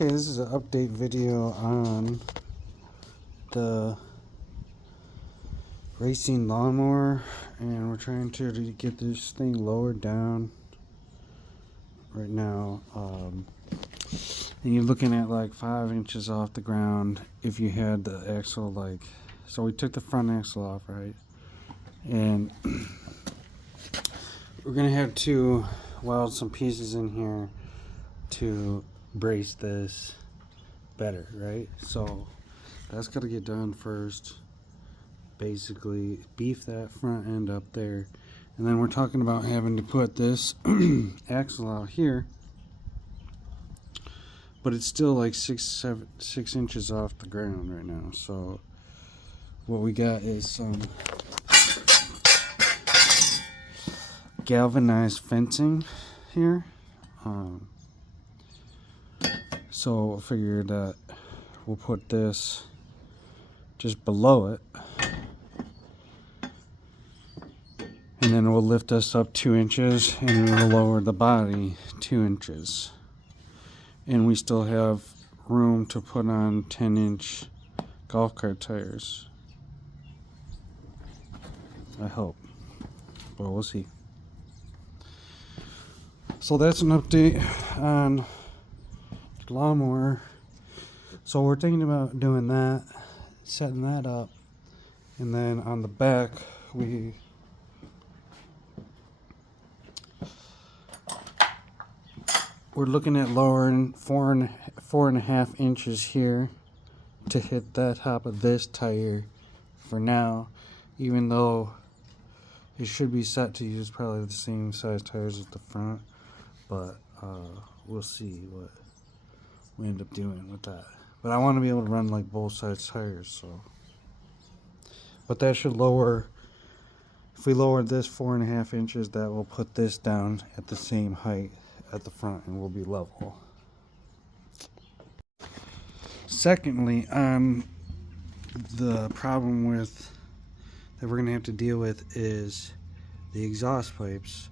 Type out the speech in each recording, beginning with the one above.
Okay, this is an update video on the racing lawnmower, and we're trying to get this thing lowered down right now. And you're looking at like 5 inches off the ground if you had the axle, like, so we took the front axle off, right? And we're gonna have to weld some pieces in here to brace this better, right? So that's got to get done first. Basically beef that front end up there, and then we're talking about having to put this axle out here, but it's still like 6 inches off the ground right now. So what we got is some galvanized fencing here. So I figured that we'll put this just below it, and then we'll lift this up 2 inches, and we'll lower the body 2 inches. And we still have room to put on 10-inch golf cart tires. I hope. But we'll see. So that's an update on the lawnmower. So we're thinking about doing that, setting that up, and then on the back we're looking at lowering 4.5 inches here to hit the top of this tire for now, even though it should be set to use probably the same size tires as the front, but we'll see what we end up doing with that. But I want to be able to run like both sides tires, so. But that should lower, if we lower this 4.5 inches, that will put this down at the same height at the front, and we'll be level. Secondly, the problem with that we're gonna have to deal with is the exhaust pipes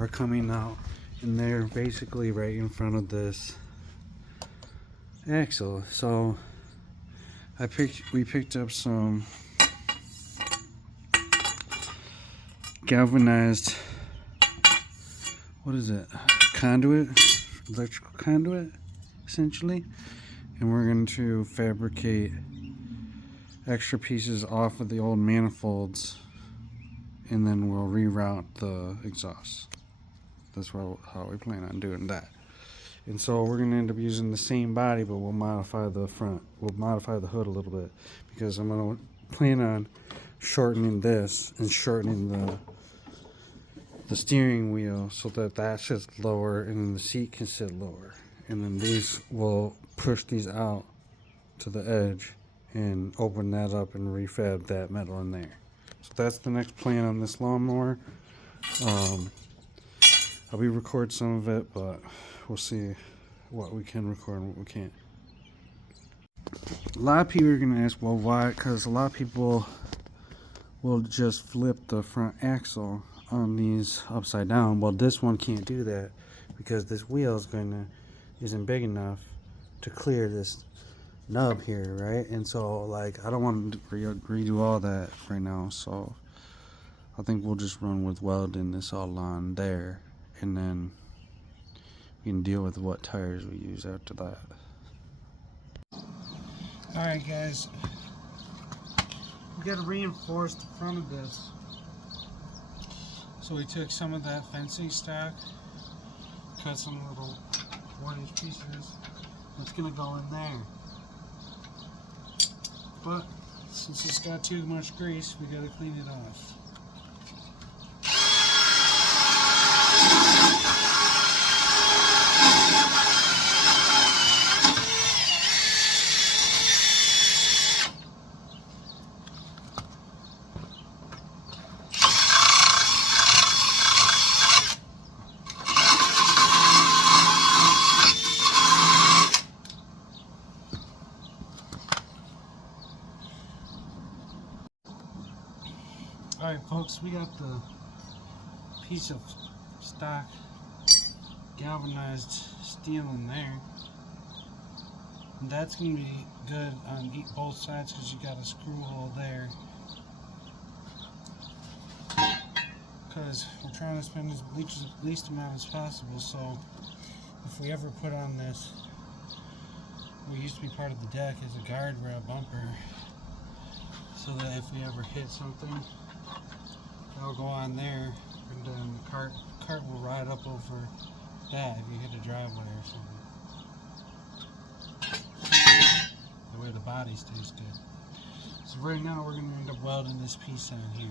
are coming out, and they're basically right in front of this axle. So we picked up some galvanized, what is it, conduit, electrical conduit essentially, and we're going to fabricate extra pieces off of the old manifolds, and then we'll reroute the exhaust. That's how we plan on doing that. And so we're going to end up using the same body, but we'll modify the front. We'll modify the hood a little bit, because I'm going to plan on shortening this and shortening the steering wheel so that that sits lower, and then the seat can sit lower. And then these will push these out to the edge and open that up and refab that metal in there. So that's the next plan on this lawnmower. I'll be recording some of it, but we'll see what we can record and what we can't. A lot of people are going to ask, well, why? Because a lot of people will just flip the front axle on these upside down. Well, this one can't do that because this wheel isn't big enough to clear this nub here, right? And so, like, I don't want to redo all that right now, so I think we'll just run with welding this all on there, and then we can deal with what tires we use after that. Alright guys, we got to reinforce the front of this. So we took some of that fencing stock, cut some little 1-inch pieces. It's going to go in there. But since it's got too much grease, we got to clean it off. Alright folks, we got the piece of stock galvanized steel in there. And that's going to be good on both sides because you got a screw hole there. Because we're trying to spend as least amount as possible, so if we ever put on this, we used to be part of the deck as a guardrail bumper, so that if we ever hit something, that'll go on there, and then the cart will ride up over that if you hit a driveway or something. That way the body stays good. So right now we're going to end up welding this piece on here.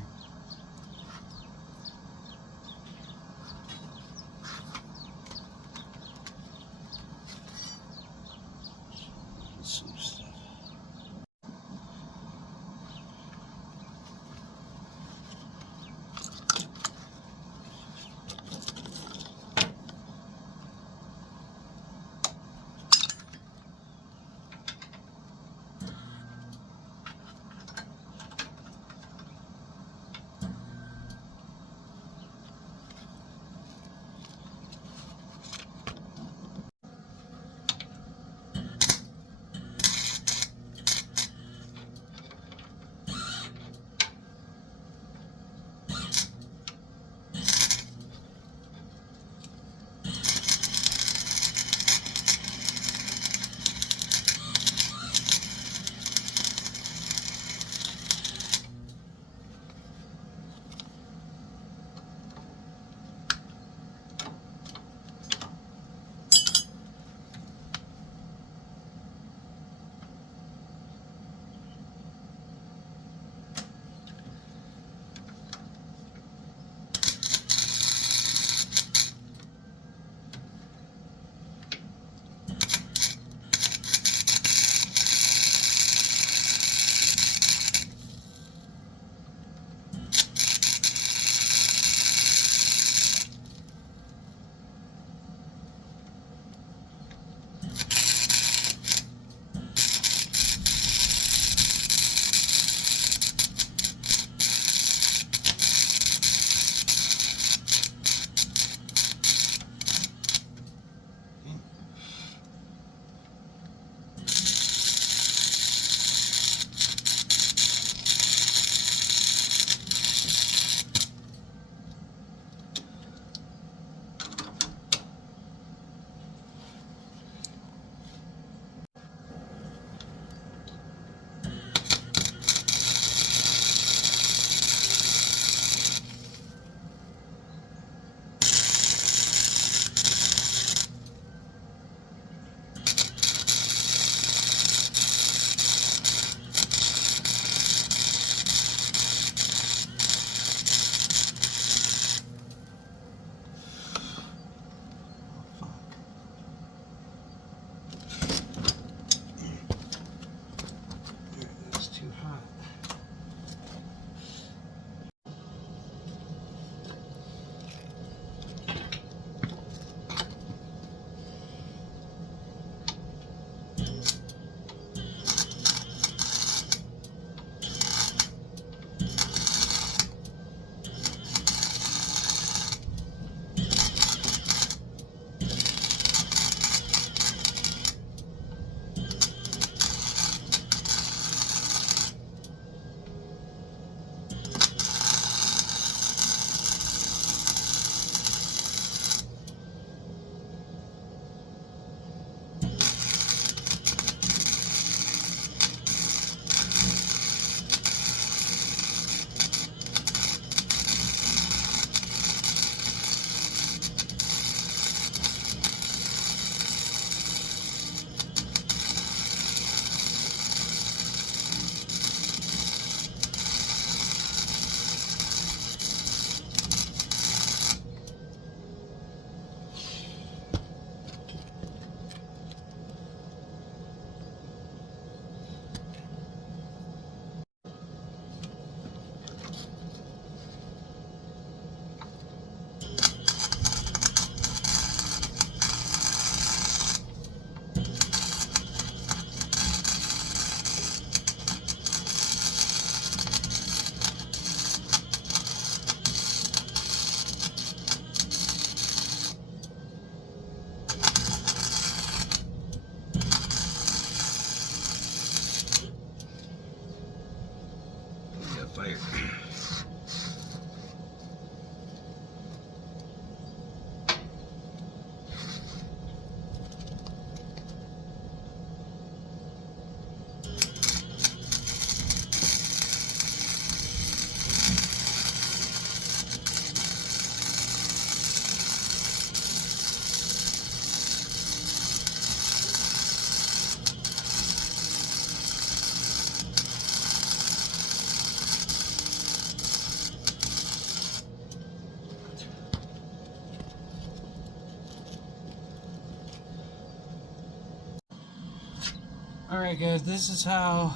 Alright guys, this is how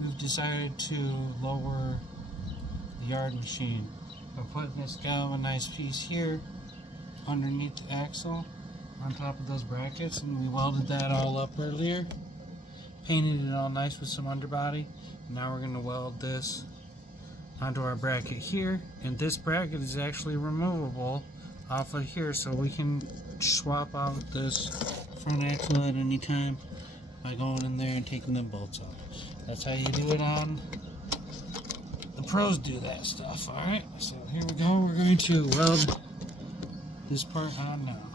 we've decided to lower the yard machine. We're putting this galvanized piece here underneath the axle on top of those brackets, and we welded that all up earlier. Painted it all nice with some underbody. Now we're going to weld this onto our bracket here, and this bracket is actually removable off of here, so we can swap out this front axle at any time by going in there and taking the bolts out. That's how you do it on the pros do that stuff. Alright, so here we go. We're going to weld this part on now.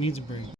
needs a break.